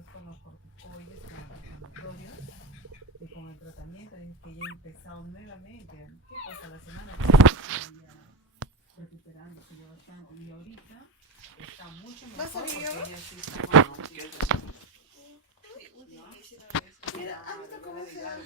pues con los corticoides, con los antiinflamatorios y con el tratamiento. Es que ya he empezado nuevamente. ¿Qué pasa? La semana pasada ya recuperándose ya bastante y ahorita está mucho mejor porque ella sí está más. Mira, anda cómo se da.